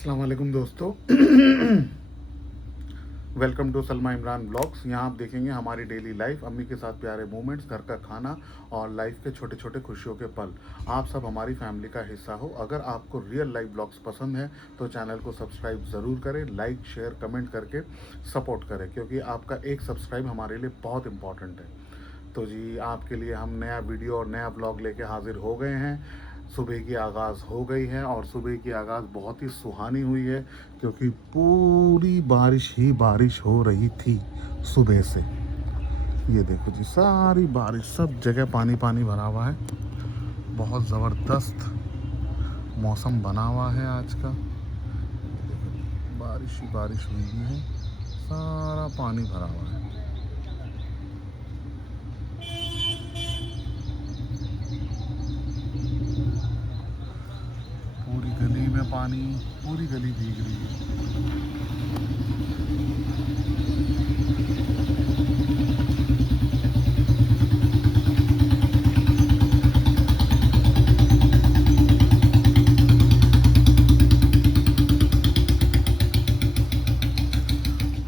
अस्सलाम वालेकुम दोस्तों। Welcome to Salma Imran blogs. यहाँ आप देखेंगे हमारी डेली लाइफ, अम्मी के साथ प्यारे मोमेंट्स, घर का खाना और लाइफ के छोटे छोटे खुशियों के पल। आप सब हमारी फैमिली का हिस्सा हो। अगर आपको रियल लाइफ ब्लॉग्स पसंद है तो चैनल को सब्सक्राइब ज़रूर करें, लाइक शेयर कमेंट करके सपोर्ट करें, क्योंकि आपका एक सब्सक्राइब हमारे लिए बहुत इंपॉर्टेंट है। तो जी, आपके लिए हम नया वीडियो और नया ब्लॉग लेके हाजिर हो गए हैं। सुबह की आगाज़ हो गई है और सुबह की आगाज़ बहुत ही सुहानी हुई है, क्योंकि पूरी बारिश ही बारिश हो रही थी सुबह से। ये देखो जी, सारी बारिश, सब जगह पानी पानी भरा हुआ है। बहुत ज़बरदस्त मौसम बना हुआ है आज का। बारिश ही बारिश हुई है, सारा पानी भरा हुआ है। पूरी गली में पानी, पूरी गली भीग रही है।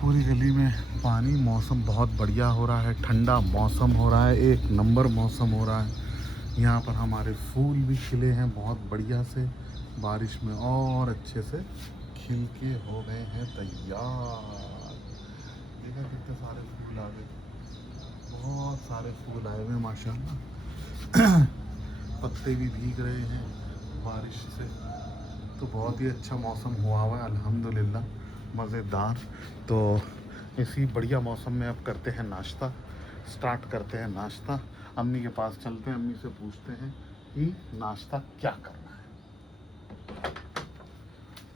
पूरी गली में पानी। मौसम बहुत बढ़िया हो रहा है, ठंडा मौसम हो रहा है, एक नंबर मौसम हो रहा है। यहाँ पर हमारे फूल भी खिले हैं बहुत बढ़िया से, बारिश में और अच्छे से खिल के हो गए हैं तैयार। देखा कितने सारे फूल आ गए, बहुत सारे फूल आए हुए हैं माशाल्लाह। पत्ते भी भीग रहे हैं बारिश से। तो बहुत ही अच्छा मौसम हुआ है अल्हम्दुलिल्लाह, मज़ेदार। तो इसी बढ़िया मौसम में अब करते हैं नाश्ता, स्टार्ट करते हैं नाश्ता। अम्मी के पास चलते हैं, अम्मी से पूछते हैं कि नाश्ता क्या करना है।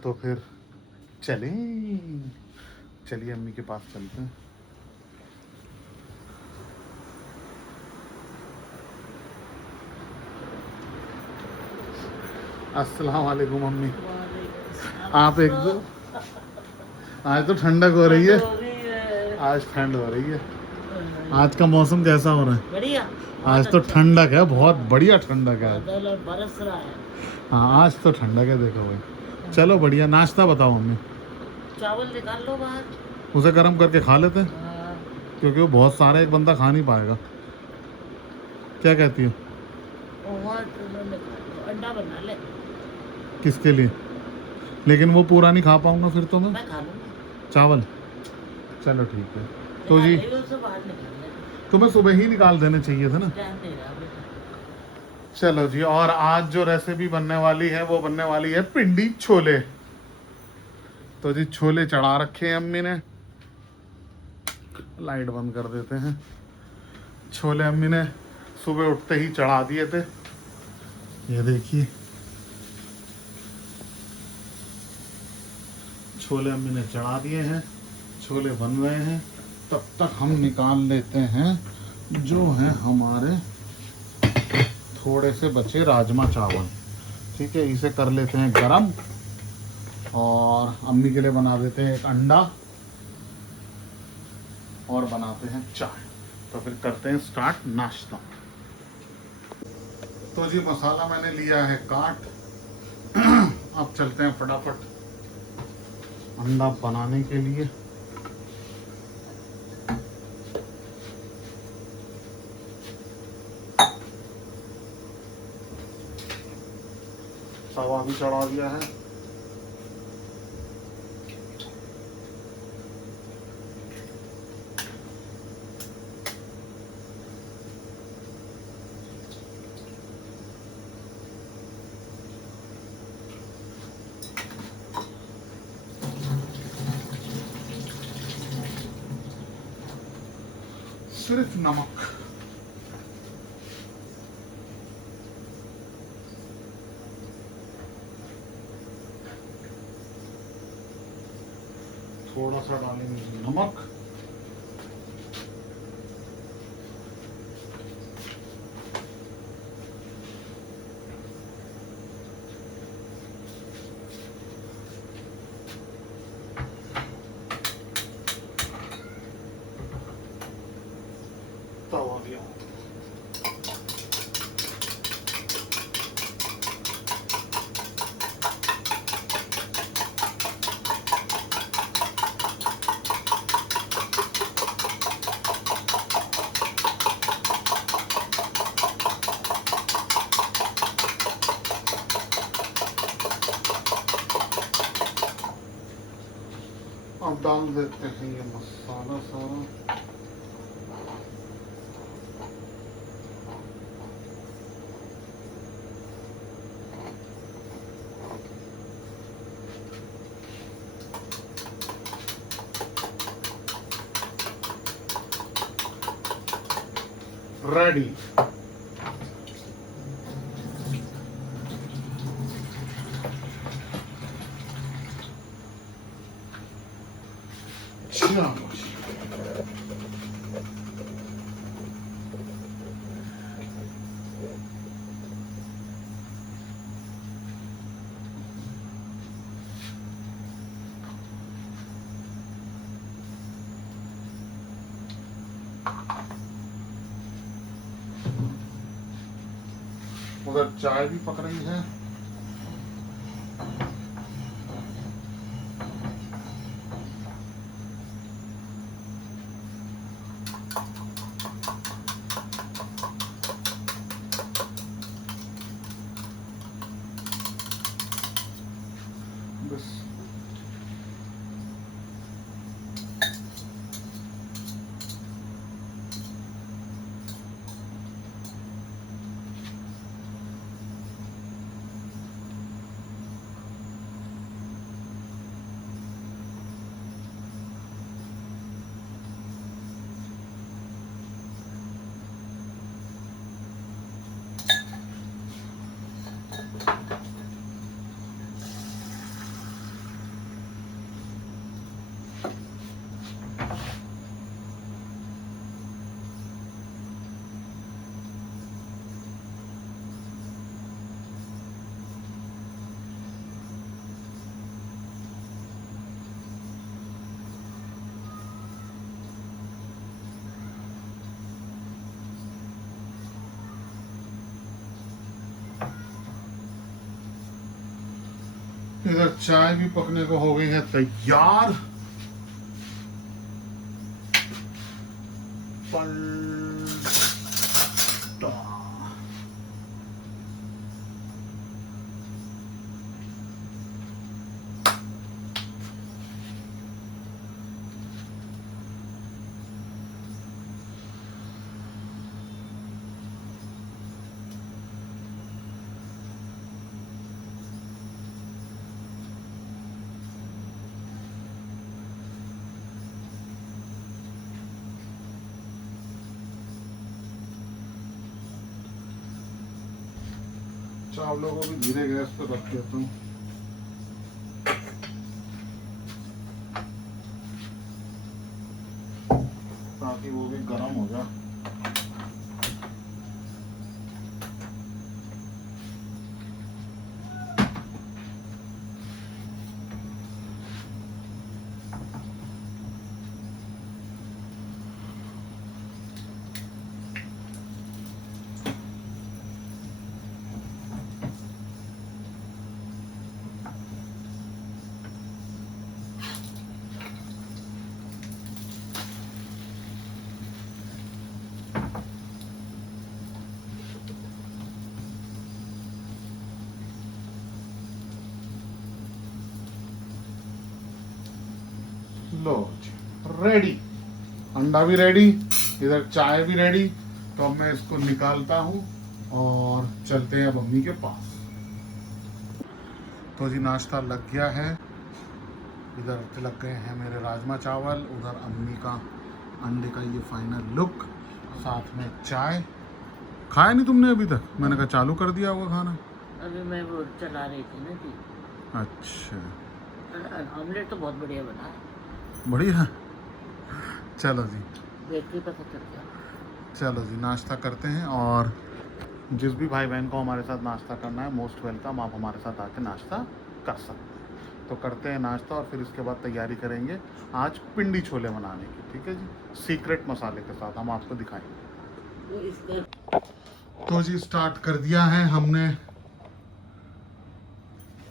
तो फिर चलें, चलिए अम्मी के पास चलते हैं। अस्सलाम वालेकुम अम्मी। आप एक दो, आज तो ठंडक हो रही है, आज ठंड हो रही है। आज का मौसम कैसा हो रहा है? बढ़िया। आज तो ठंडक है, बहुत बढ़िया ठंडक है। बादल और बरस रहा है। हाँ, आज तो ठंडक है, देखो भाई। चलो बढ़िया, नाश्ता बताओ अम्मी। चावल निकाल लो बाहर। उसे गर्म करके खा लेते हैं, हाँ, क्योंकि वो बहुत सारा एक बंदा खा नहीं पाएगा। क्या कहती हो? और निकाल लो, अंडा बना ले। किसके लिए? लेकिन वो पूरा नहीं खा पाऊंगा फिर तो मैं। मैं खा लूंगा। चावल, चलो ठीक है। तो निकाल जी, ले, उसे बाहर निकाल ले। तुम्हें सुबह ही निकाल देने चाहिए थे ना। ध्यान दे रहा बेटा। चलो जी, और आज जो रेसिपी बनने वाली है वो बनने वाली है पिंडी छोले। तो जी, छोले चढ़ा रखे हैं अम्मी ने। लाइट बंद कर देते हैं। छोले अम्मी ने सुबह उठते ही चढ़ा दिए थे, ये देखिए। छोले अम्मी ने चढ़ा दिए हैं, छोले बन रहे हैं। तब तक हम निकाल लेते हैं जो है हमारे थोड़े से बचे राजमा चावल। ठीक है, इसे कर लेते हैं गरम और अम्मी के लिए बना देते हैं एक अंडा और बनाते हैं चाय। तो फिर करते हैं स्टार्ट नाश्ता। तो जी, मसाला मैंने लिया है काट। अब चलते हैं फटाफट अंडा बनाने के लिए। तवा भी चढ़ा दिया है। सिर्फ नमक, थोड़ा सा डालेंगे नमक। तवा दिया। अब डाल देते हैं ये मसाला सारा। रेडी। उधर चाय भी पक रही है। बस इधर चाय भी पकने को हो गई है तैयार। पलटा। चावलों को भी धीरे गैस पर रख देता हूँ ताकि वो भी गर्म हो जाए। लो रेडी, अंडा भी रेडी, इधर चाय भी रेडी। तो अब मैं इसको निकालता हूँ और चलते हैं अब अम्मी के पास। तो जी नाश्ता लग गया है। इधर लग गए हैं मेरे राजमा चावल, उधर अम्मी का अंडे का ये फाइनल लुक, साथ में चाय। खाया नहीं तुमने अभी तक? मैंने कहा चालू कर दिया होगा खाना। अभी मैं वो चला रही थी ना जी। अच्छा, ऑमलेट तो बहुत बढ़िया बना है। बढ़िया। चलो जी, देख के पता चल गया। चलो जी नाश्ता करते हैं। और जिस भी भाई बहन को हमारे साथ नाश्ता करना है, मोस्ट वेलकम, आप हमारे साथ आके नाश्ता कर सकते हैं। तो करते हैं नाश्ता और फिर इसके बाद तैयारी करेंगे आज पिंडी छोले बनाने की। ठीक है जी, सीक्रेट मसाले के साथ हम आपको दिखाएंगे। तो इसके तो जी स्टार्ट कर दिया है हमने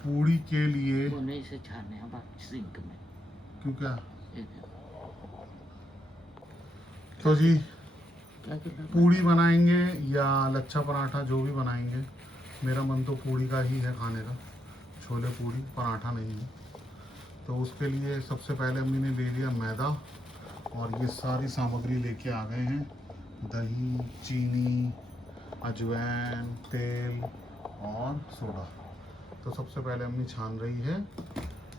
पूड़ी के लिए। होने से छाने अब सिंक में। क्यों क्या? ये देखो। तो जी क्या करना है? पूड़ी बनाएंगे या लच्छा पराठा, जो भी बनाएंगे। मेरा मन तो पूड़ी का ही है खाने का, छोले पूड़ी, पराठा नहीं है। तो उसके लिए सबसे पहले अम्मी ने ले लिया मैदा, और ये सारी सामग्री लेके आ गए हैं, दही, चीनी, अजवाइन, तेल और सोडा। तो सबसे पहले अम्मी छान रही है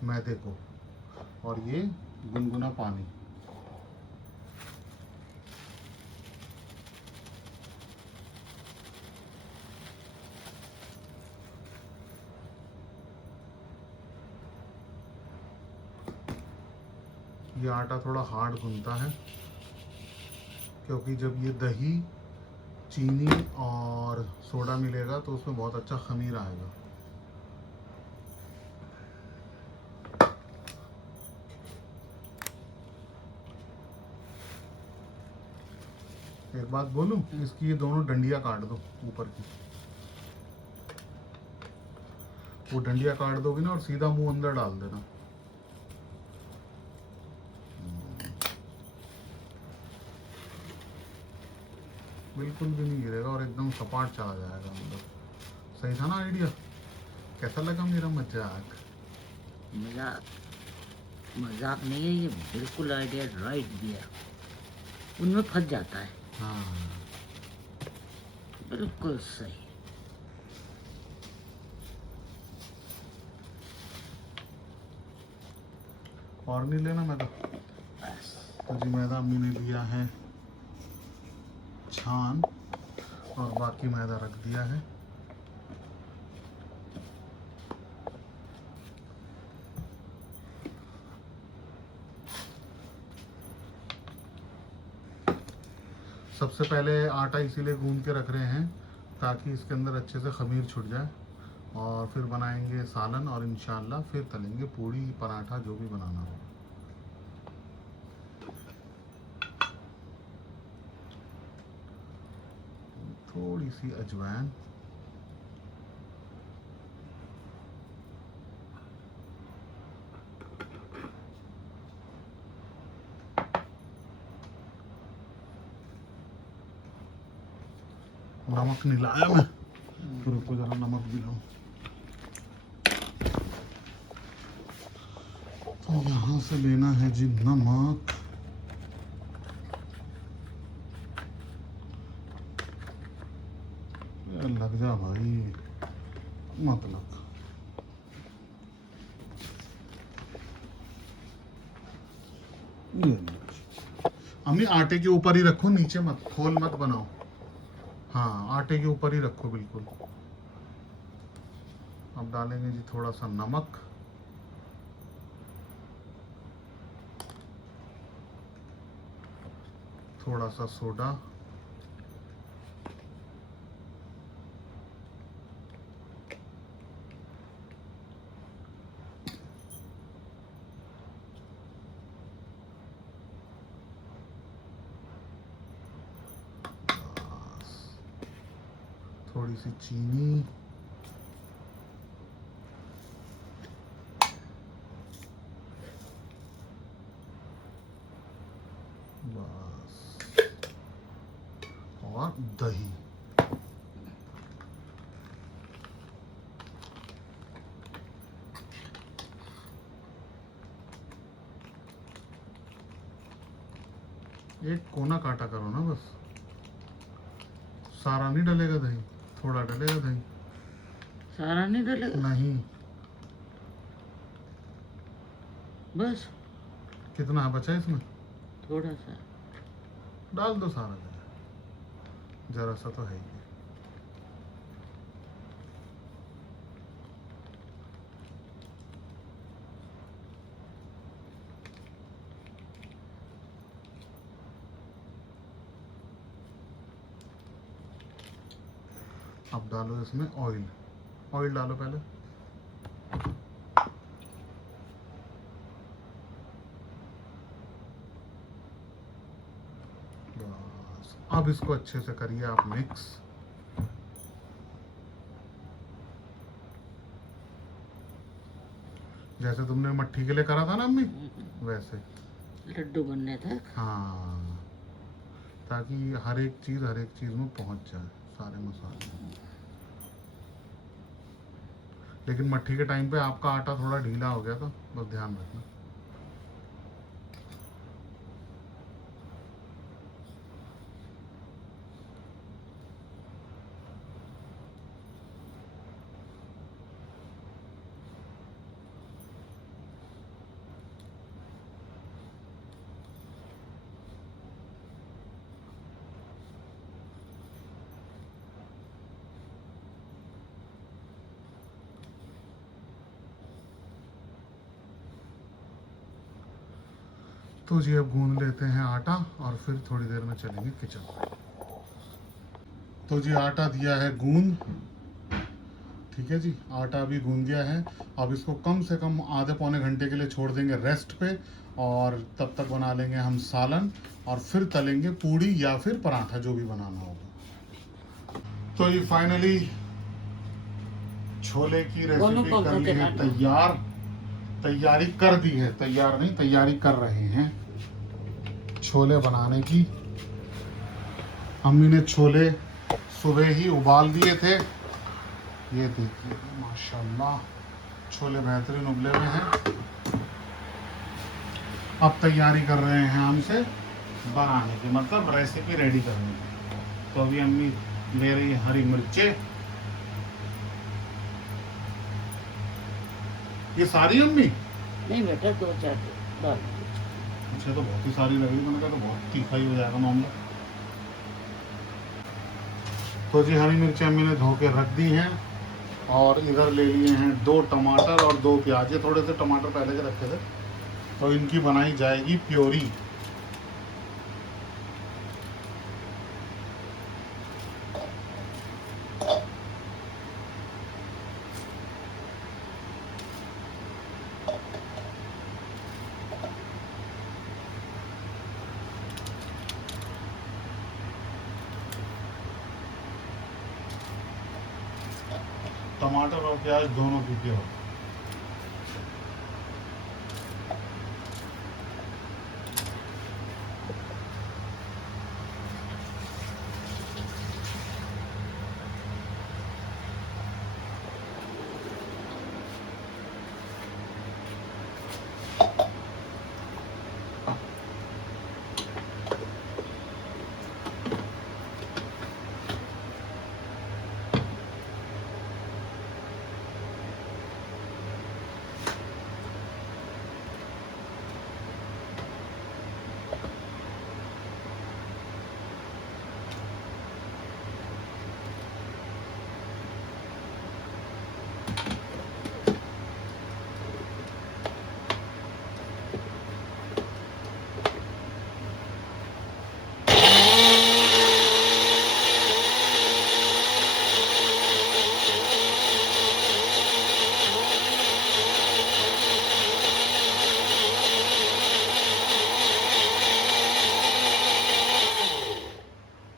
मैदे को, और ये गुनगुना पानी। ये आटा थोड़ा हार्ड गूंथता है, क्योंकि जब ये दही, चीनी और सोडा मिलेगा तो उसमें बहुत अच्छा खमीर आएगा। एक बात बोलूं, इसकी ये दोनों डंडियां काट दो ऊपर की। वो डंडियां काट दोगी ना और सीधा मुंह अंदर डाल देना। बिल्कुल भी नहीं गिरेगा और एकदम सपाट चला जाएगा अंदर। सही था ना आइडिया? कैसा लगा मेरा मजाक? मजाक मजाक नहीं है ये, बिल्कुल आइडिया राइट दिया। उनमें फंस जाता है। हाँ, बिल्कुल सही। और नहीं लेना मैदा? बस तो जी मैदा अम्मी ने लिया है छान, और बाकी मैदा रख दिया है। सबसे पहले आटा इसीलिए गूंद के रख रहे हैं ताकि इसके अंदर अच्छे से खमीर छुट जाए, और फिर बनाएंगे सालन, और इंशाल्लाह फिर तलेंगे पूड़ी, पराठा, जो भी बनाना हो। थोड़ी सी अजवाइन, नमक नहीं लाया मैं, तो रुको जरा नमक भी लाऊं। तो यहाँ से लेना है जी नमक। लग जा भाई, मत लग। अम्मी आटे के ऊपर ही रखो, नीचे मत, खोल मत बनाओ। हाँ, आटे के ऊपर ही रखो बिल्कुल। अब डालेंगे जी थोड़ा सा नमक, थोड़ा सा सोडा, थोड़ी सी चीनी, बस, और दही। एक कोना काटा करो ना बस, सारा नहीं डलेगा दही, थोड़ा डलेगा दही। सारा नहीं डलेगा? नहीं। बस कितना बचा इसमें? थोड़ा सा डाल दो सारा दही, जरा सा तो है ही। अब डालो इसमें ऑयल, ऑयल डालो पहले। बस, अब इसको अच्छे से करिए आप मिक्स। जैसे तुमने मट्ठी के लिए करा था ना अम्मी, वैसे। लड्डू बनने तक। हाँ, ताकि हर एक चीज़ में पहुंच जाए, सारे मसाले। लेकिन मट्ठी के टाइम पे आपका आटा थोड़ा ढीला हो गया था, बस ध्यान रखना। तो जी अब गूंद लेते हैं आटा और फिर थोड़ी देर में चलेंगे किचन। तो जी आटा दिया है गूंद, ठीक है जी, आटा भी गूंद गया है। अब इसको कम से कम आधे पौने घंटे के लिए छोड़ देंगे रेस्ट पे, और तब तक बना लेंगे हम सालन और फिर तलेंगे पूड़ी या फिर पराठा, जो भी बनाना होगा। तो ये फाइनली छोले की रेसिपी कर ली है तैयार, तैयारी कर दी है, तैयार नहीं तैयारी कर रहे हैं छोले बनाने की। अम्मी ने छोले सुबह ही उबाल दिए थे, ये देखिए माशाल्लाह छोले बेहतरीन उबले हुए हैं। अब तैयारी कर रहे हैं हमसे बनाने की, मतलब रेसिपी रेडी करने की। तो अभी अम्मी ले रही है हरी मिर्चें, ये सारी अम्मी? नहीं बेटा, 2-4 डाल। अच्छा, तो बहुत ही सारी लगी, मैंने कहा तो बहुत तीखा ही हो जाएगा मामला। तो जी हरी मिर्ची अम्मी ने धो के रख दी हैं, और इधर ले लिए हैं 2 टमाटर और 2 प्याज। ये थोड़े से टमाटर पहले के रखे थे, तो इनकी बनाई जाएगी प्योरी। टमाटर और प्याज दोनों की प्योरी।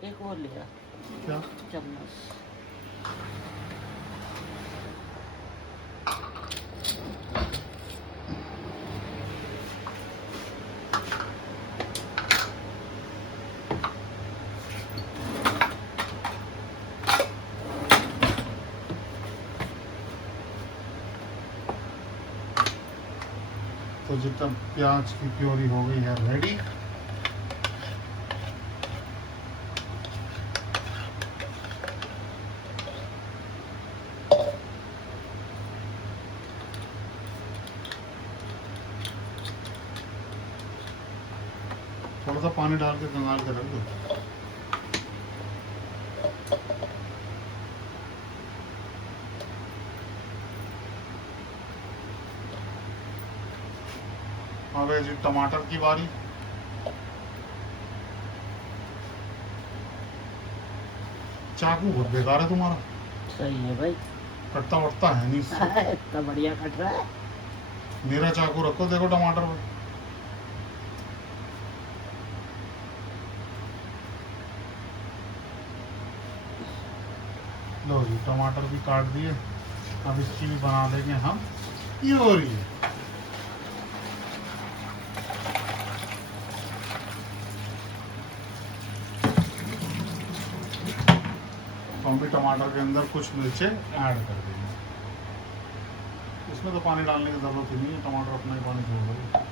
एक और लिया क्या? चम्मच। तो जितना प्याज की प्योरी हो गई है रेडी, थोड़ा सा पानी डाल के कंगाल के रख दो। अब है जी टमाटर की बारी। चाकू बहुत बेकार है तुम्हारा, सही है भाई, कटता वटता है नहीं। इतना बढ़िया कट रहा है। मेरा चाकू रखो, देखो टमाटर में। लो जी टमाटर भी काट दिए, अब इसकी भी बना देंगे हम प्योरी। हम भी टमाटर के अंदर कुछ मिर्चें ऐड कर देंगे। इसमें तो पानी डालने की ज़रूरत ही नहीं है, टमाटर अपना ही पानी छोड़ देगा।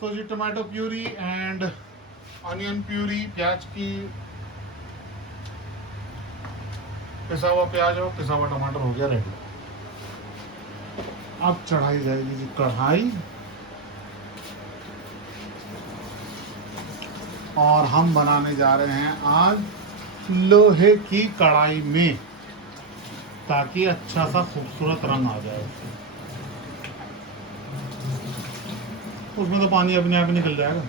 तो जी tomato puree and onion puree, प्याज की पिसा हुआ प्याज और पिसा हुआ टमाटर हो गया रेडी। अब चढ़ाई जाएगी जी कढ़ाई, और हम बनाने जा रहे हैं आज लोहे की कढ़ाई में, ताकि अच्छा सा खूबसूरत रंग आ जाए। उसमें तो पानी अपने आप निकल जाएगा।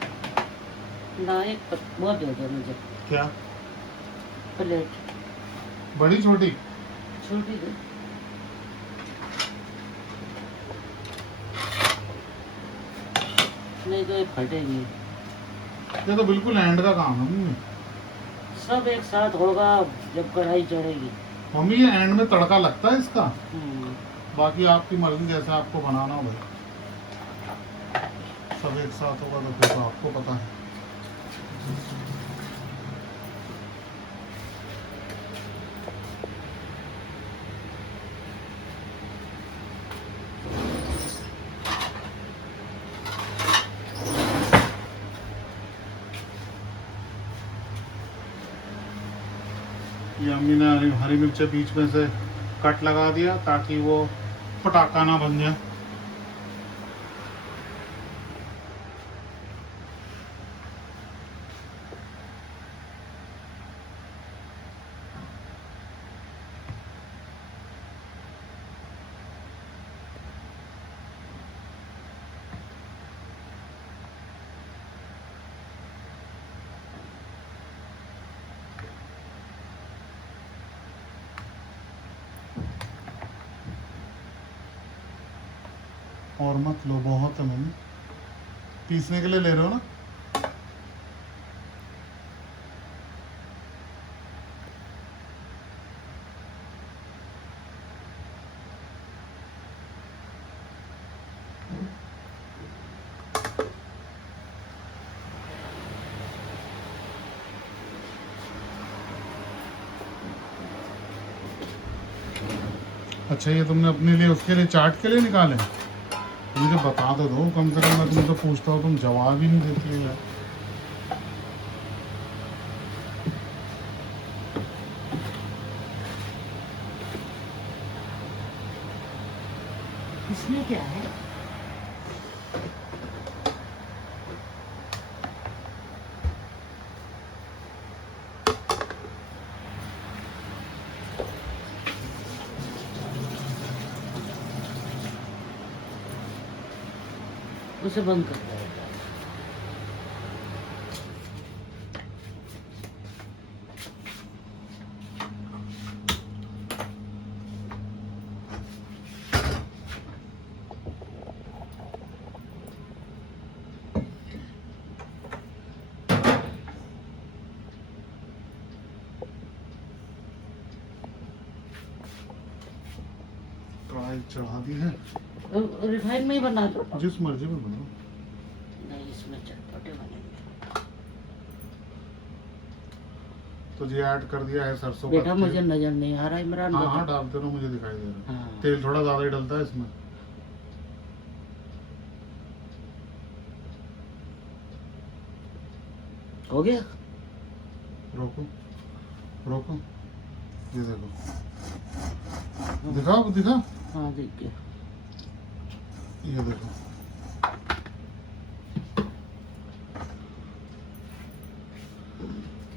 ना एक वो दे दो मुझे, क्या? प्लेट बड़ी छोटी? छोटी दे। नहीं तो ये फटेगी। ये तो बिल्कुल एंड का काम है मम्मी। सब एक साथ होगा जब कढ़ाई चढ़ेगी। मम्मी ये एंड में तड़का लगता है इसका, हम्म। बाकी आपकी मर्जी, जैसे आपको बनाना हो भाई। सब एक साथ होगा तो फिर तो आपको पता है। ये अम्मी ने हरी मिर्च बीच में से कट लगा दिया ताकि वो पटाखा ना बन जाए। और मत लो, बहुत है मम्मी। पीसने के लिए ले रहे हो ना? अच्छा, ये तुमने अपने लिए उसके लिए चाट के लिए निकाले? मुझे बता तो दो कम से कम, मैं तुमसे पूछता हूँ तुम जवाब ही नहीं देती हो यार। इसमें क्या है? उसे बंद कर दो। कढ़ाई चढ़ा दी है, रिफाइन में ही बना दो। जिस मर्जी में बनाओ। नहीं, इसमें चटपटे बनेंगे। तो जी ऐड कर दिया है सरसों बेटा का मुझे तेल। नजर नहीं आ रहा इमरान। हाँ बता। हाँ डालते रहो, मुझे दिखाई दे रहा है। हाँ। तेल थोड़ा ज़्यादा ही डलता है इसमें। हो गया। रोको रोको, ये देखो, दिखाओ दिखा, हाँ देख गया। ये देखो।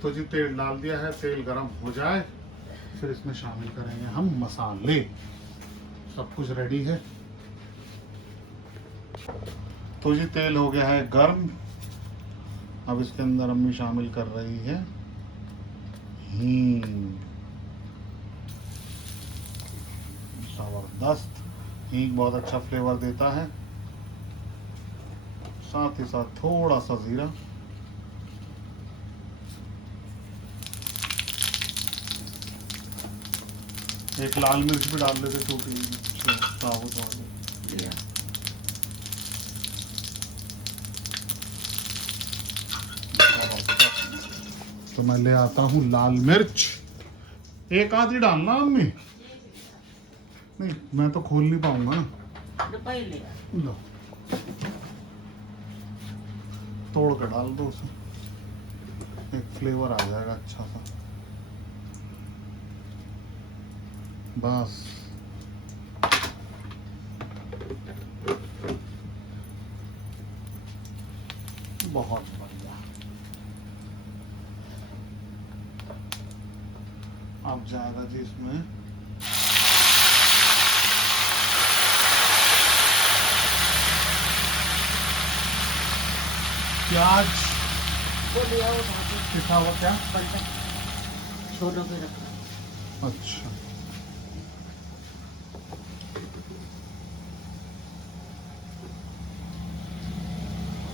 तो जी तेल डाल दिया है, तेल गरम हो जाए फिर इसमें शामिल करेंगे हम मसाले। सब कुछ रेडी है। तो जी तेल हो गया है गर्म, अब इसके अंदर अम्मी शामिल कर रही है हींग, जबरदस्त। हींग बहुत अच्छा फ्लेवर देता है, साथ ही साथ थोड़ा सा जीरा। एक लाल मिर्च भी डाल देते छोटी साबुत वाली। लिया। तो मैं ले आता हूँ लाल मिर्च, एक आधी डालना अम्मी। नहीं मैं तो खोल नहीं पाऊंगा ना। डब्बा ही लिया। लो तोड़ के डाल दो उसे, एक फ्लेवर आ जाएगा अच्छा सा। बस बहुत बढ़िया। अब जाएगा जी इसमें प्याज, वो लिया वो वहाँ पे पिसा हुआ क्या? बंदा छोलों पे रखा। अच्छा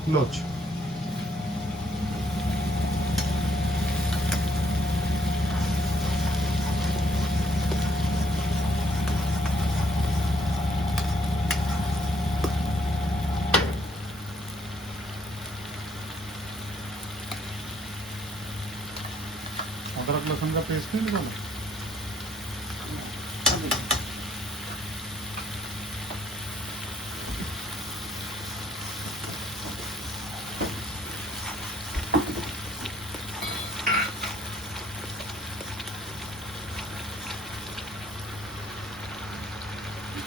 लो जी। अदरक लहसुन का पेस्ट नहीं निकाला? अभी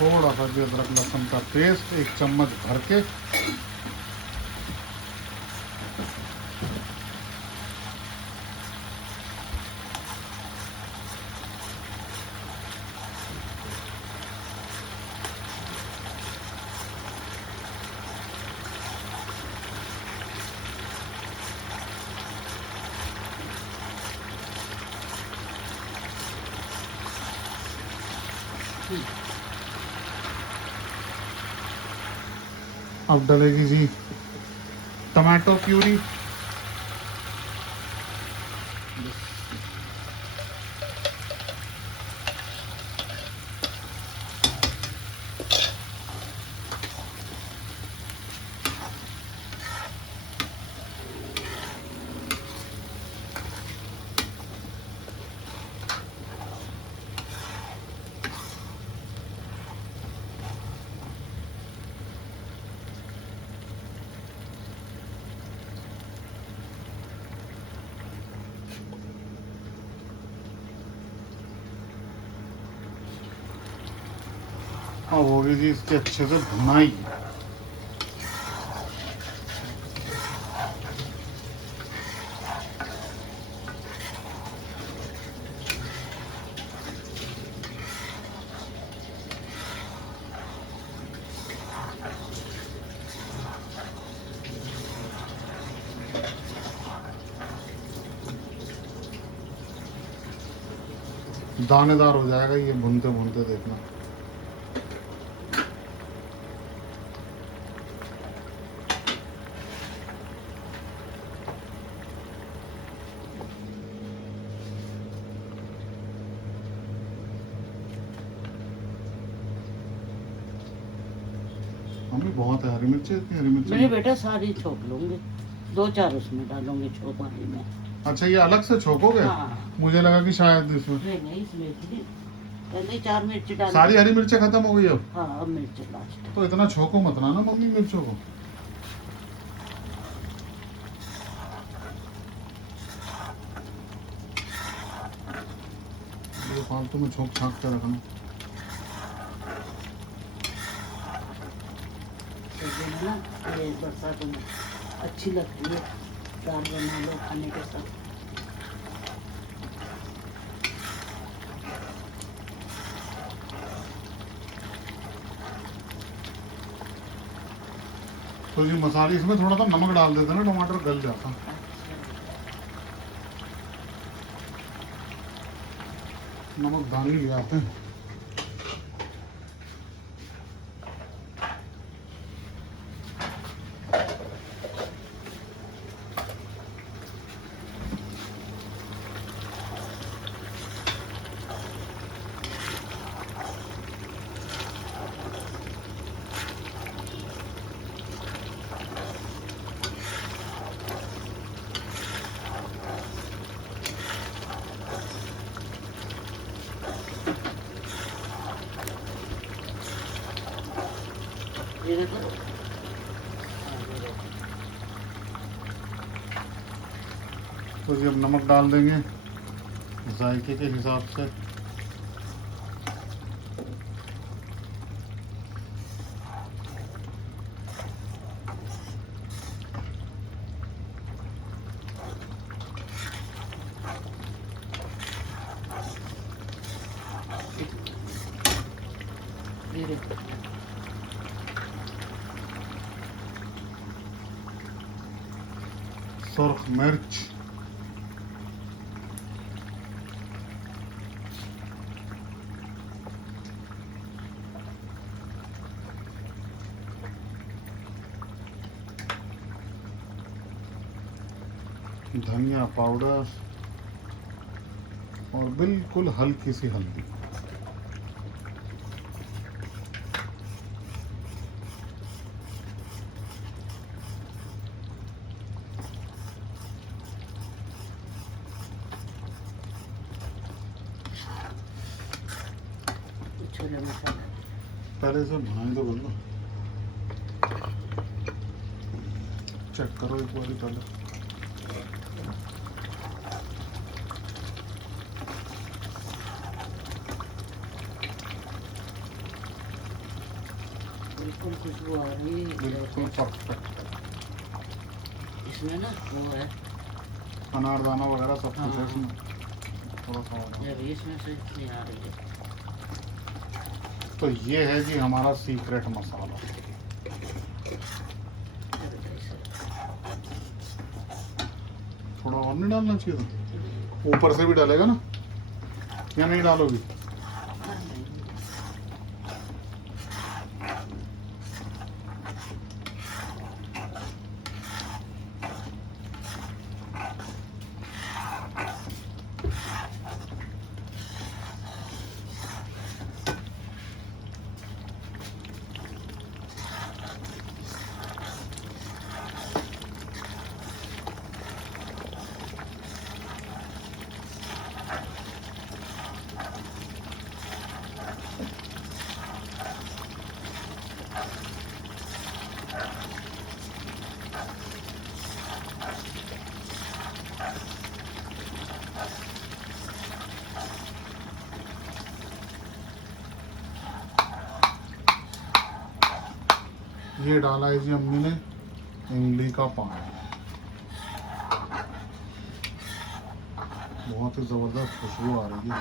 थोड़ा सा भी अदरक लहसुन का पेस्ट, एक चम्मच भर के। अब डलेगी जी टमाटो प्यूरी। अब होगी जी इसके अच्छे से भुनाई। दानेदार हो जाएगा ये भूनते भूनते, देखना। हमें बहुत है हरी मिर्ची, इतनी हरी नहीं मिर्ची। बेटा सारी छोक लूंगी, 2-4 उसमें डालूंगी छोक वाली में। अच्छा ये अलग से छोकोगे? हाँ। मुझे लगा कि शायद इसमें नहीं इसमें भी पहले 4 मिर्ची डाल। सारी हरी मिर्चें खत्म हो गई अब। हाँ अब मिर्च लास्ट। तो इतना छोको मत ना मम्मी मिर्चों को। ये फालतू में छोक छाक के रखना। ना ये बरसातों में अच्छी लगती है, दाल बना लो खाने के साथ। तो जी मसाले इसमें थोड़ा सा नमक डाल देते ना, टमाटर गल जाता। नमक दानी ले आते हैं। ये देखो। तो जी अब नमक डाल देंगे जायके के हिसाब से। ये देखो। सुर्ख मिर्च, धनिया पाउडर और बिल्कुल हल्की सी हल्दी। छोले मसाला। पहले से भुनाई तो बोलो, चेक करो एक बार पहले। बिल्कुल खुशबू आ रही है। बिल्कुल परफेक्ट। इसमें ना वो है अनारदाना वगैरह सब कुछ है हाँ। इसमें। थोड़ा सा और। जब इसमें से नहीं आ रही है। तो ये है जी हमारा सीक्रेट मसाला। थोड़ा और नहीं डालना चाहिए था? ऊपर से भी डालेगा ना या नहीं डालोगी? ये डाला है जी अम्मी ने इमली का पानी। बहुत ही ज़बरदस्त खुशबू आ रही है।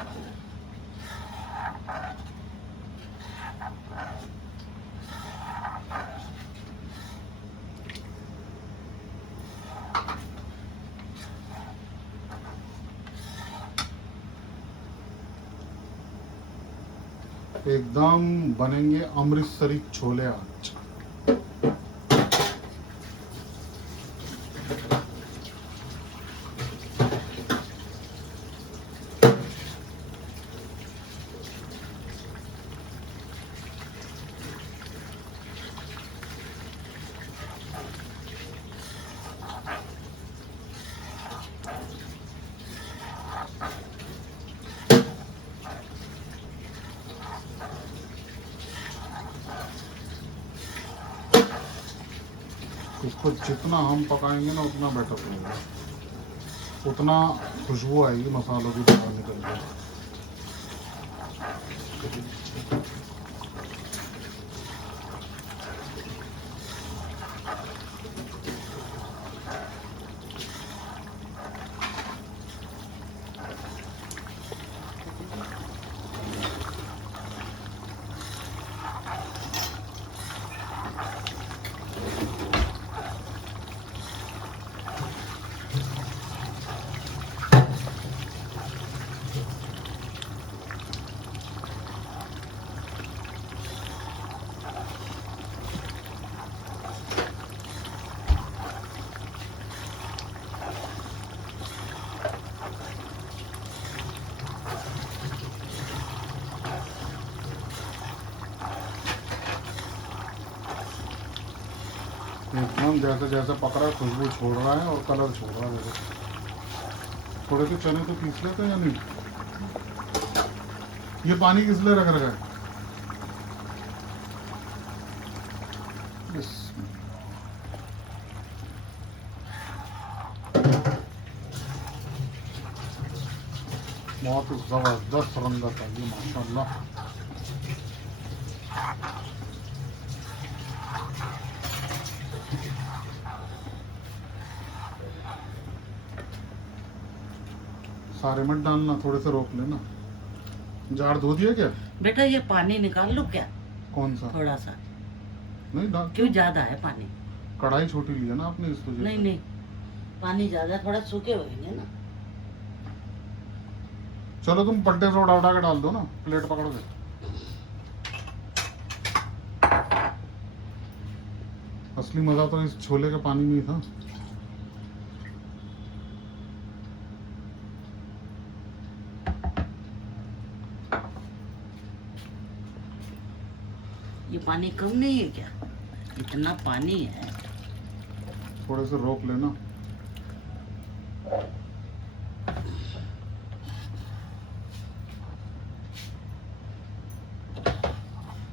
एकदम बनेंगे अमृतसरी छोले आज। इसको जितना हम पकाएंगे ना उतना बेटर होगा, उतना खुशबू आएगी मसालों की बाहर निकल के। देखते हैं जैसे जैसे पक रहा है खुशबू छोड़ रहा है और कलर छोड़ रहा है। देखो थोड़े से चने तो पीस लेते हैं या नहीं? ये पानी किस लिए रख रखा है? बहुत ही ज़बरदस्त रंगत है ये माशाल्लाह। सारे मत डालना, थोड़े से रोक लेना। जार धो दिया क्या? बेटा ये पानी निकाल लो क्या? कौन सा? थोड़ा सा। नहीं डाल। क्यों ज्यादा है पानी? कढ़ाई छोटी ली है ना आपने इस वजह नहीं से। नहीं, पानी ज्यादा, थोड़ा सूखे होंगे ना। चलो तुम पलटे से उठा उठा के डाल दो ना, प्लेट पकड़ के। असली मजा तो इस छोले के पानी में ही था। ये पानी कम नहीं है क्या? इतना पानी है। थोड़े से रोक लेना।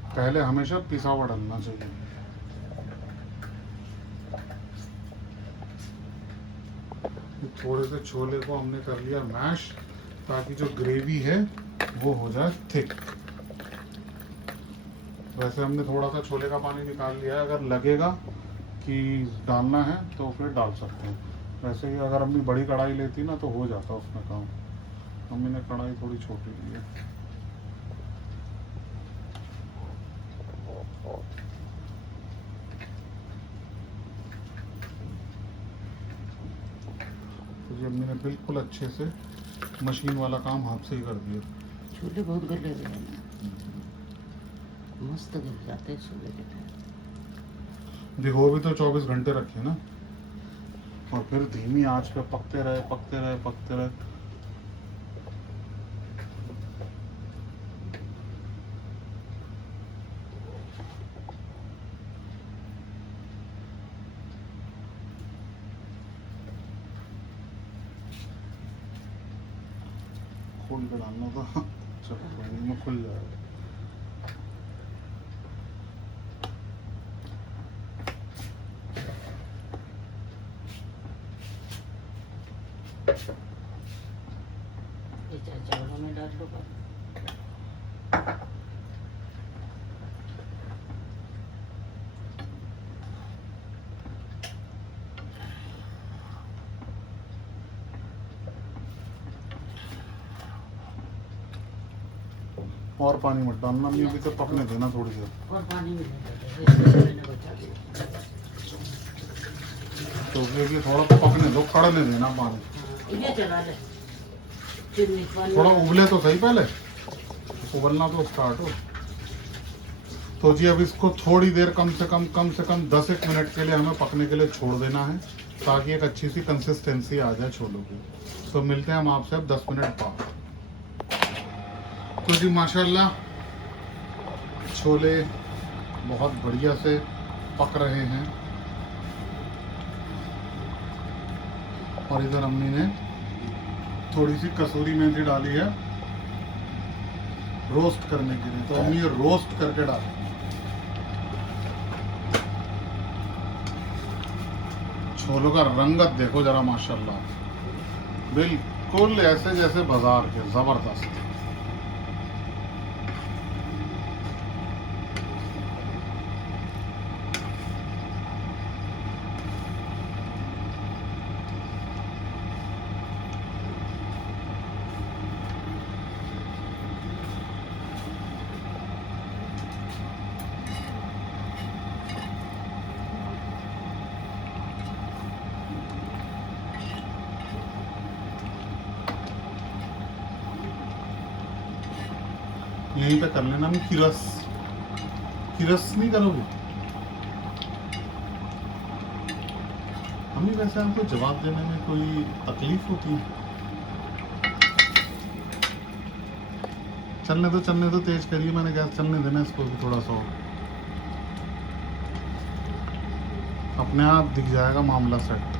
पहले हमेशा पिसा हुआ डालना चाहिए। थोड़े से छोले को हमने कर लिया मैश, ताकि जो ग्रेवी है वो हो जाए थिक। वैसे हमने थोड़ा सा छोले का पानी निकाल लिया है, अगर लगेगा कि डालना है तो फिर डाल सकते हैं। वैसे ही अगर हमने बड़ी कढ़ाई लेती ना तो हो जाता उसमें काम। मम्मी ने कढ़ाई थोड़ी छोटी ली है। तो जी अम्मी ने बिल्कुल अच्छे से मशीन वाला काम हाथ से ही कर दिया। छोले बहुत गले हुए हैं, मस्त गल जाते हैं छोले के। देखो भी तो 24 घंटे रखे ना, और फिर धीमी आंच पे पकते रहे पकते रहे पकते रहे। खोल के डालना था। चलो कोई नहीं, में खुल जाएगा। ये चावलों में डाल लो। और पानी मत डालना, अभी अभी तो पकने देना थोड़ी देर। और पानी भी मैंने बचा दिया। तो ये थोड़ा पकने दो, कड़ने देना पानी। इन्हें चला ले, चिमनी पानी थोड़ा उबले तो सही, पहले उबलना तो स्टार्ट हो। तो जी अब इसको थोड़ी देर कम से कम 10 मिनट के लिए हमें पकने के लिए छोड़ देना है, ताकि एक अच्छी सी कंसिस्टेंसी आ जाए छोलों की। तो मिलते हैं हम आपसे अब 10 मिनट बाद। तो जी माशाल्लाह छोले बहुत बढ़िया से पक रहे हैं, और इधर अम्मी ने थोड़ी सी कसूरी मेथी डाली है रोस्ट करने के लिए। तो अम्मी ये रोस्ट करके डाली। छोलों का रंगत देखो जरा माशाल्लाह, बिल्कुल ऐसे जैसे बाजार के, जबरदस्त। यहीं पे कर लेना। हम खीरस नहीं करोगे हमें? वैसे आपको जवाब देने में कोई तकलीफ होती है? चलने दो, तेज करिए, मैंने गैस चलने देना इसको भी थोड़ा सा। अपने आप दिख जाएगा मामला सेट।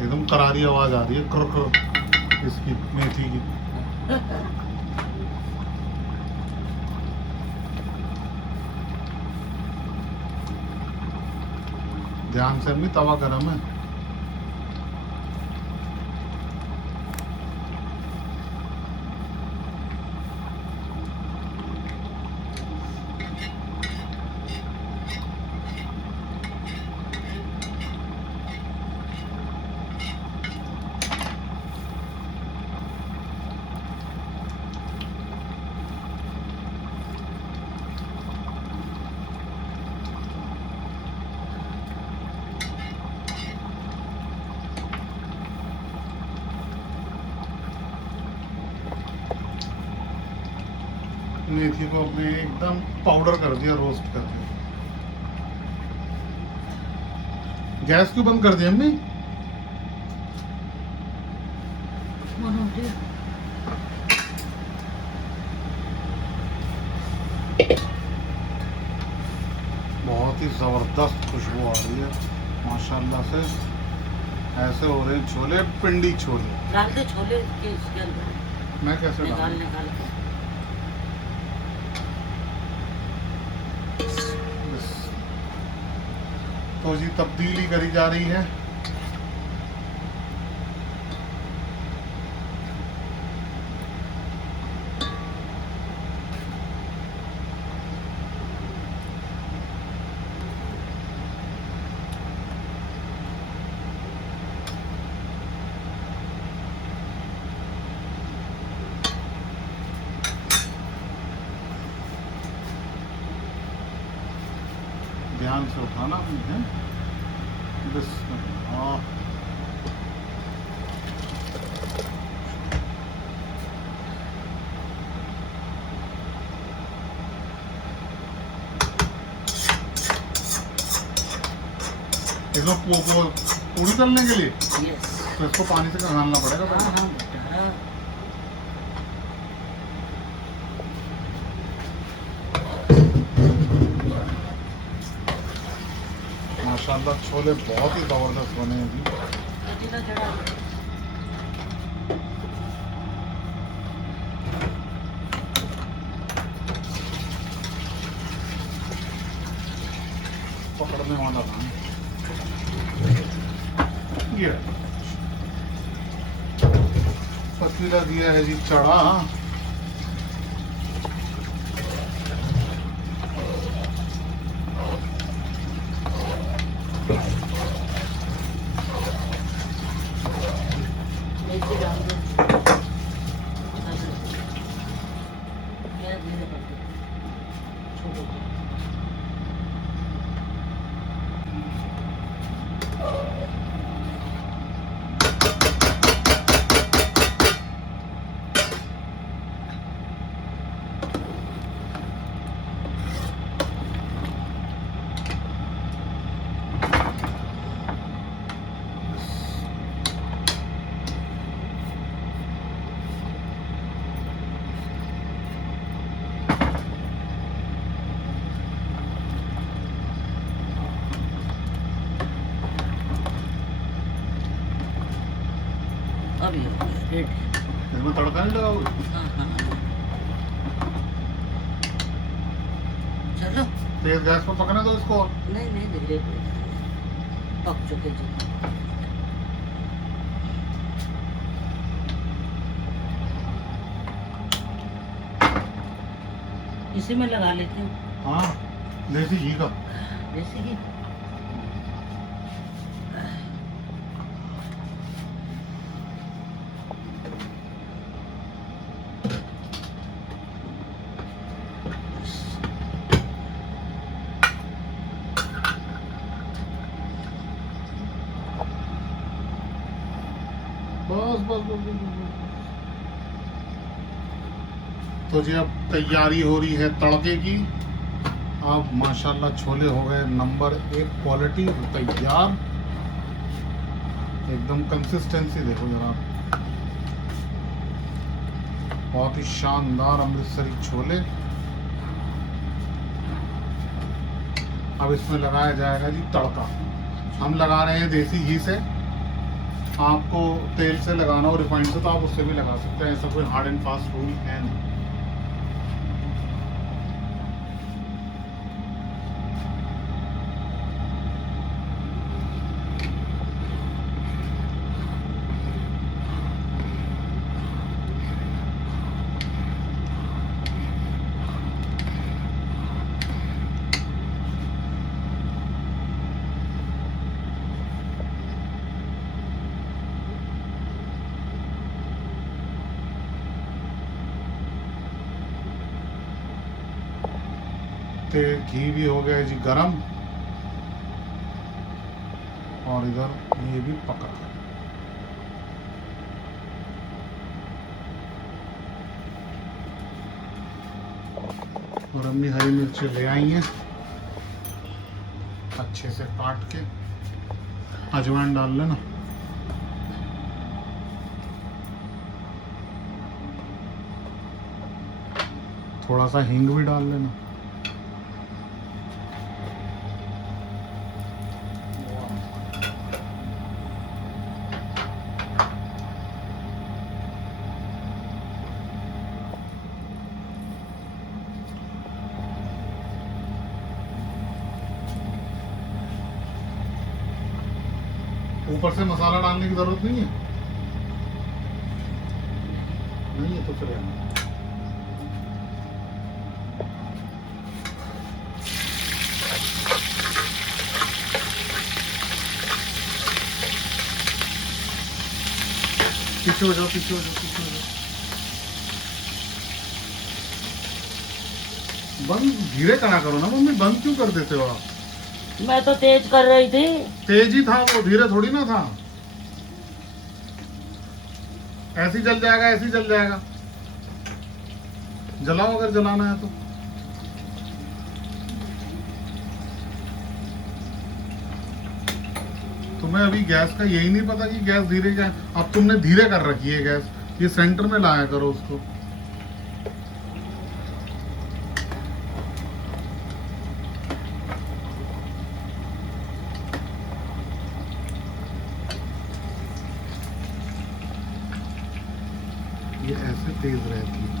एकदम करारी आवाज आ रही है कर कर इसकी मेथी की। ध्यान से, अम्मी तवा गरम है। मेथी को अपने एकदम पाउडर कर दिया, रोस्ट कर दिया। गैस क्यों बंद कर दी अम्मी? बहुत ही जबरदस्त खुशबू आ रही है माशाल्लाह से। ऐसे हो रहे हैं छोले, पिंडी छोले। डाल दे छोले के इसके अंदर। मैं कैसे निकाल डालूं? निकाल के। तो जी तब्दीली करी जा रही है। ध्यान से उठाना है। बिस्मिल्लाह। इसको पूरी तलने के लिए यस। तो इसको पानी से खंगालना पड़ेगा हाँ पहले। हाँ बेटा। माशाल्लाह छोले बहुत ही जबरदस्त बने हैं जी। पतीला चढ़ा दे। पकड़ने वाला था ये। पतीला दिया है जी चढ़ा। मेथी डाल दे। प्याज धीरे कर दे। छोड़ो। अभी हो गया रेडी। इसमें तड़का नहीं लगाओगे? हाँ हाँ। चलो। तेज गैस पर पकने दो इसको। नहीं नहीं धीरे पक चुके जी। इसी में लगा लेते हैं। हाँ देसी घी का। जैसे कि बस बस बस बस, बस। तो जी अब तैयारी हो रही है तड़के की। अब माशाल्लाह छोले हो गए नंबर 1 क्वालिटी तैयार। एकदम कंसिस्टेंसी देखो जरा। बहुत ही शानदार अमृतसरी छोले। अब इसमें लगाया जाएगा जी तड़का। हम लगा रहे हैं देसी घी से, आपको तेल से लगाना हो रिफाइंड से तो आप उससे भी लगा सकते हैं, ऐसा कोई हार्ड एंड फास्ट रूल है नहीं। तेल घी भी हो गया जी गरम, और इधर ये भी पका। और हमने हरी मिर्ची ले आई हैं अच्छे से काट के। अजवाइन डाल लेना, थोड़ा सा हींग भी डाल लेना। ऊपर से मसाला डालने की जरूरत नहीं है, नहीं है तो फिर पीछे हो जाओ, पीछे हो जाओ, पीछे हो जाओ। बंद धीरे करा करो ना मम्मी, बंद क्यों कर देते हो आप? मैं तो तेज कर रही थी। तेज ही था वो, धीरे थोड़ी ना था। ऐसे ही जल जाएगा, ऐसे ही जल जाएगा। जलाओ अगर जलाना है तो। तुम्हें अभी गैस का यही नहीं पता कि गैस धीरे क्या, अब तुमने धीरे कर रखी है गैस। ये सेंटर में लाया करो उसको। ये ऐसे तेज रहती है।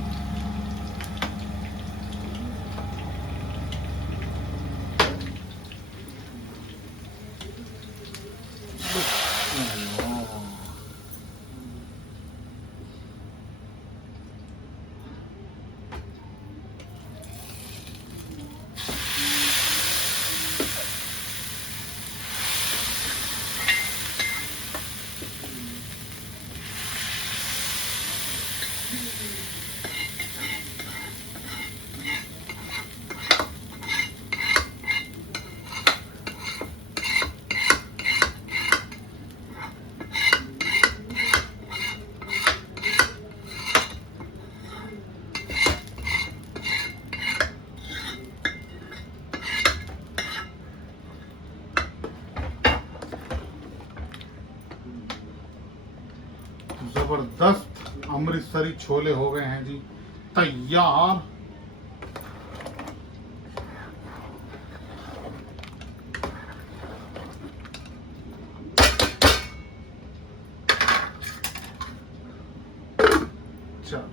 जबरदस्त अमृतसरी छोले हो गए हैं जी तैयार। चलो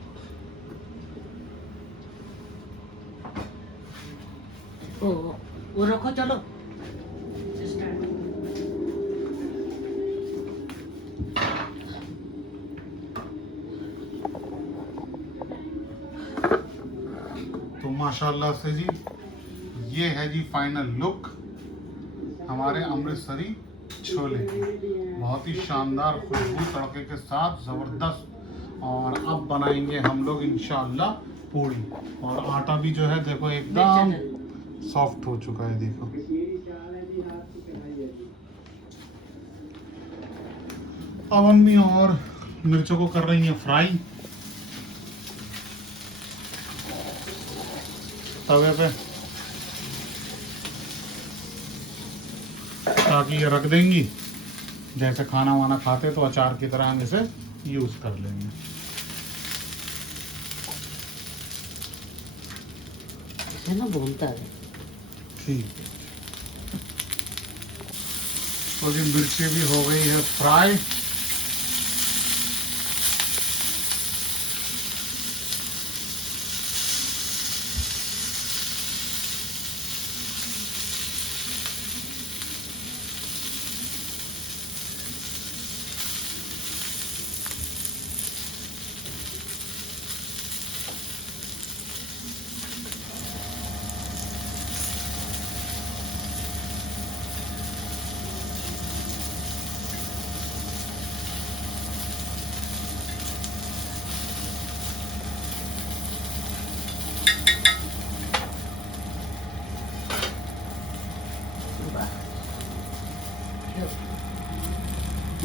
वो रखो, चलो। तो माशाल्लाह से जी ये है जी फाइनल लुक हमारे अमृतसरी छोले की। बहुत ही शानदार खुशबू तड़के के साथ, ज़बरदस्त। और अब बनाएंगे हम लोग इंशाल्लाह पूड़ी। और आटा भी जो है देखो एकदम सॉफ्ट हो चुका है, देखो। अब अम्मी और मिर्चों को कर रही हैं फ्राई तवे पे, ताकि ये रख देंगी। जैसे खाना वाना खाते तो अचार की तरह हम इसे यूज़ कर लेंगे। है ना, भूनता है। ठीक है। तो जी मिर्ची भी हो गई है फ्राई।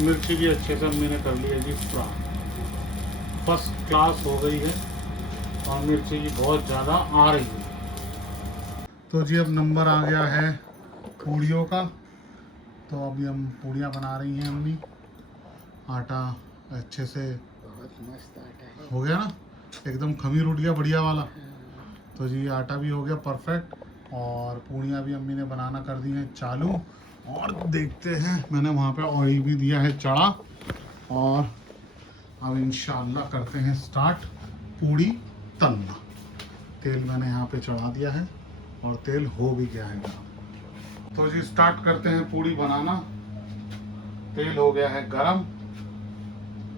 मिर्ची भी अच्छे से अम्मी ने कर ली है जी फ्राई। फर्स्ट क्लास हो गई है और मिर्ची भी बहुत ज़्यादा आ रही है। तो जी अब नंबर आ गया है पूड़ियों का। तो अभी हम पूड़ियाँ बना रही हैं अम्मी। आटा अच्छे से बहुत मस्त आटा है। हो गया ना, एकदम खमीर उठ गया बढ़िया वाला। तो जी आटा भी हो गया परफेक्ट और पूड़ियाँ भी अम्मी ने बनाना कर दी हैं चालू। और देखते हैं, मैंने वहाँ पे ऑयल भी दिया है चढ़ा और अब इंशाल्लाह करते हैं स्टार्ट पूड़ी तलना। तेल मैंने यहाँ पे चढ़ा दिया है और तेल हो भी गया है गरम। तो जी स्टार्ट करते हैं पूड़ी बनाना। तेल हो गया है गरम।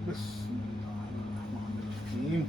बिस्मिल्लाहिर्रहमानिर्रहीम।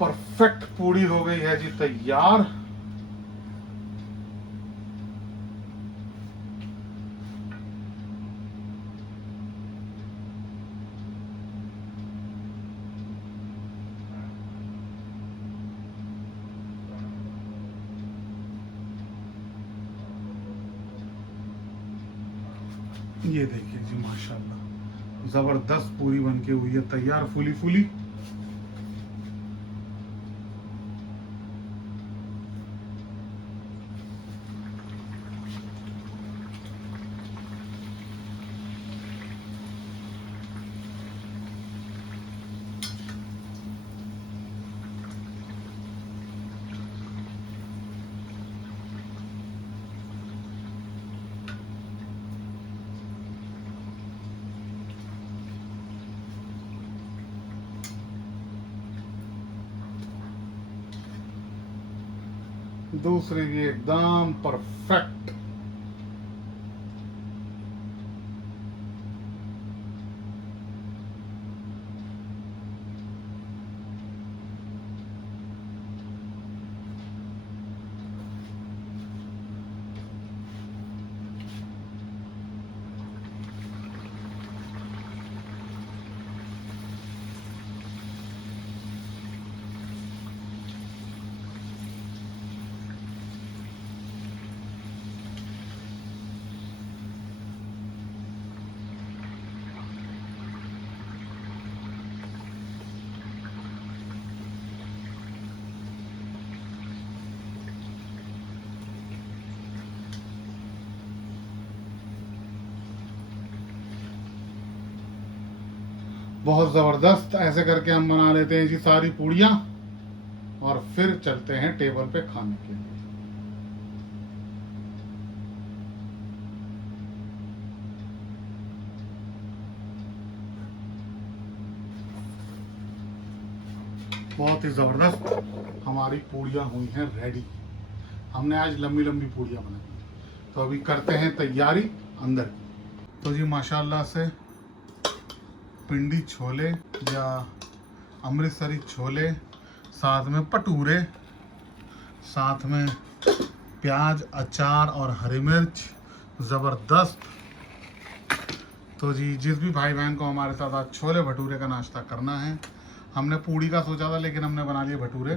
परफेक्ट पूड़ी हो गई है जी तैयार। ये देखिए जी माशाल्लाह जबरदस्त पूरी बनके हुई है तैयार, फूली फूली। दूसरी भी एकदम परफेक्ट। बहुत ज़बरदस्त। ऐसे करके हम बना लेते हैं जी सारी पूड़ियाँ और फिर चलते हैं टेबल पे खाने के लिए। बहुत ही ज़बरदस्त हमारी पूड़ियाँ हुई हैं रेडी। हमने आज लंबी लंबी पूड़ियाँ बनाई। तो अभी करते हैं तैयारी अंदर की। तो जी माशाल्लाह से पिंडी छोले या अमृतसरी छोले, साथ में भटूरे, साथ में प्याज, अचार और हरी मिर्च, ज़बरदस्त। तो जी जिस भी भाई बहन को हमारे साथ आज छोले भटूरे का नाश्ता करना है, हमने पूड़ी का सोचा था लेकिन हमने बना लिए भटूरे।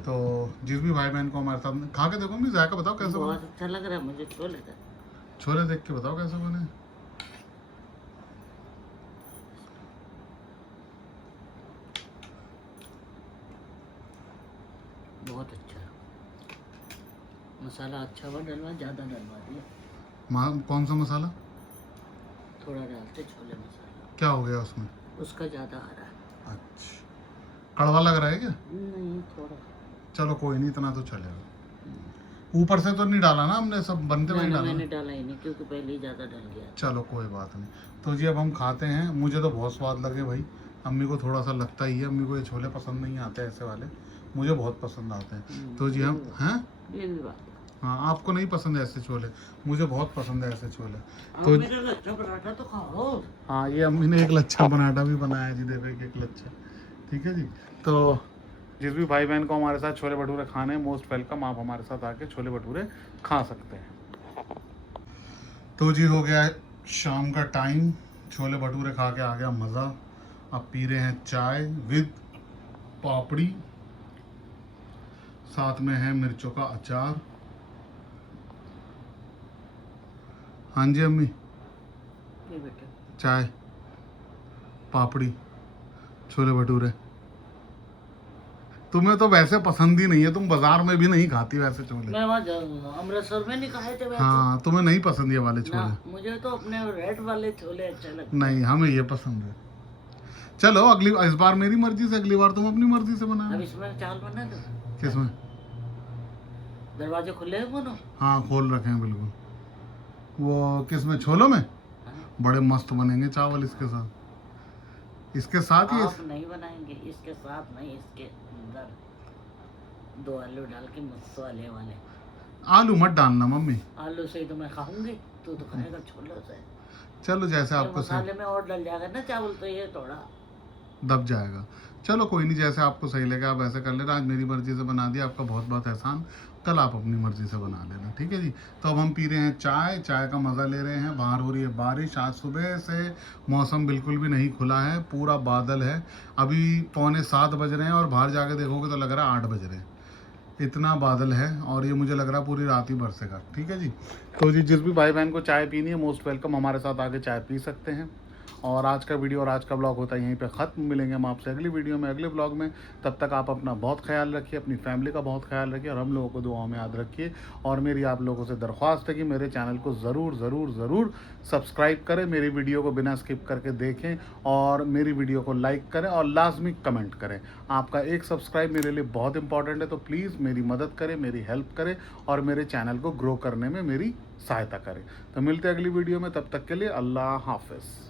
तो जिस भी भाई बहन को हमारे साथ, खा के देखो, मैं जायका बताओ कैसे बहुत बने। अच्छा लग रहा है मुझे छोले का। छोले देख के बताओ कैसे बने। बहुत अच्छा मसाला अच्छा हुआ डलवा, ज़्यादा डलवा दिया। कौन सा मसाला? थोड़ा डालते छोले मसाला, क्या हो गया उसमें? उसका ज़्यादा आ रहा है। अच्छा, कड़वा लग रहा है क्या? नहीं थोड़ा। चलो कोई नहीं, इतना तो चलेगा। ऊपर से तो नहीं डाला ना हमने, सब बनते हुए ना, डाला। मैंने डाला ही नहीं क्योंकि पहले ही ज़्यादा डल गया। चलो कोई बात नहीं। तो जी अब हम खाते हैं। मुझे तो बहुत स्वाद लगे भाई, अम्मी को थोड़ा सा लगता ही है। अम्मी को ये छोले पसंद नहीं आते ऐसे वाले, मुझे बहुत पसंद आते हैं। तो जी हम हैं, ये भी बात है। हाँ आपको नहीं पसंद है ऐसे छोले, मुझे बहुत पसंद है ऐसे छोले। आप तो मेरा लच्छा पराठा तो खाओ। हाँ, ये अम्मी ने एक लच्छा पराठा भी बनाया जी, देखो एक लच्छा। ठीक है जी। तो जिस भी भाई बहन को हमारे साथ छोले भटूरे खाने हैं, मोस्ट वेलकम, आप हमारे साथ आके छोले भटूरे खा सकते हैं। तो जी हो गया शाम का टाइम, छोले भटूरे खा के आ गया मज़ा। अब पी रहे हैं चाय विद पापड़ी, साथ में है मिर्चों का अचार। हाँ जी अम्मी, ये बेटा चाय, पापड़ी, छोले भटूरे। तुम्हें तो वैसे पसंद ही नहीं है, तुम बाजार में भी नहीं खाती वैसे छोले। मैं वहाँ अमृतसर में नहीं खाए थे वैसे। हाँ, तुम्हें नहीं पसंद ये वाले ना, छोले। मुझे तो अपने रेड वाले छोले अच्छे लगते। नहीं, हमें ये पसंद है। चलो अगली, इस बार मेरी मर्जी से, अगली बार तुम अपनी मर्जी से अब बनाना। इसमें चावल बना दो। किसमें? दरवाजे खुले हैं बोलो। हाँ खोल रखे हैं बिल्कुल। वो किसमें, छोलों में? हाँ? बड़े मस्त बनेंगे चावल इसके साथ। इसके साथ ही आप नहीं बनाएंगे इसके साथ, नहीं इसके अंदर 2 आलू डाल के मसाले वाले। आलू मत डालना मम्मी। आलू से ही तो मैं खाऊंगी, तू तो खाएगा छोले से। चलो जैसे ये आपको सही मसाले में और डल जाएगा ना चावल, तो ये थोड़ा दब जाएगा। चलो कोई नहीं, जैसे आपको सही लगे आप ऐसे कर लेना। आज मेरी मर्जी से बना दिया, आपका बहुत बहुत एहसान। कल आप अपनी मर्जी से बना लेना, ठीक है जी। तो अब हम पी रहे हैं चाय, चाय का मज़ा ले रहे हैं। बाहर हो रही है बारिश, आज सुबह से मौसम बिल्कुल भी नहीं खुला है, पूरा बादल है। अभी 6:45 बज रहे हैं और बाहर जाके देखोगे तो लग रहा है 8 बज रहे हैं, इतना बादल है। और ये मुझे लग रहा है पूरी रात ही बरसेगा, ठीक है जी। तो जी जिस भी भाई बहन को चाय पीनी है, मोस्ट वेलकम, हमारे साथ आके चाय पी सकते हैं। और आज का वीडियो और आज का ब्लॉग होता है यहीं पे ख़त्म। मिलेंगे हम आपसे अगली वीडियो में, अगले ब्लॉग में। तब तक आप अपना बहुत ख्याल रखिए, अपनी फैमिली का बहुत ख्याल रखिए और हम लोगों को दुआओं में याद रखिए। और मेरी आप लोगों से दरख्वास्त है कि मेरे चैनल को ज़रूर ज़रूर ज़रूर सब्सक्राइब करें, मेरी वीडियो को बिना स्किप करके देखें और मेरी वीडियो को लाइक करें और लाजमी कमेंट करें। आपका एक सब्सक्राइब मेरे लिए बहुत इंपॉर्टेंट है, तो प्लीज़ मेरी मदद करें, मेरी हेल्प करें और मेरे चैनल को ग्रो करने में मेरी सहायता करें। तो मिलते हैं अगली वीडियो में, तब तक के लिए अल्लाह हाफ़िज़।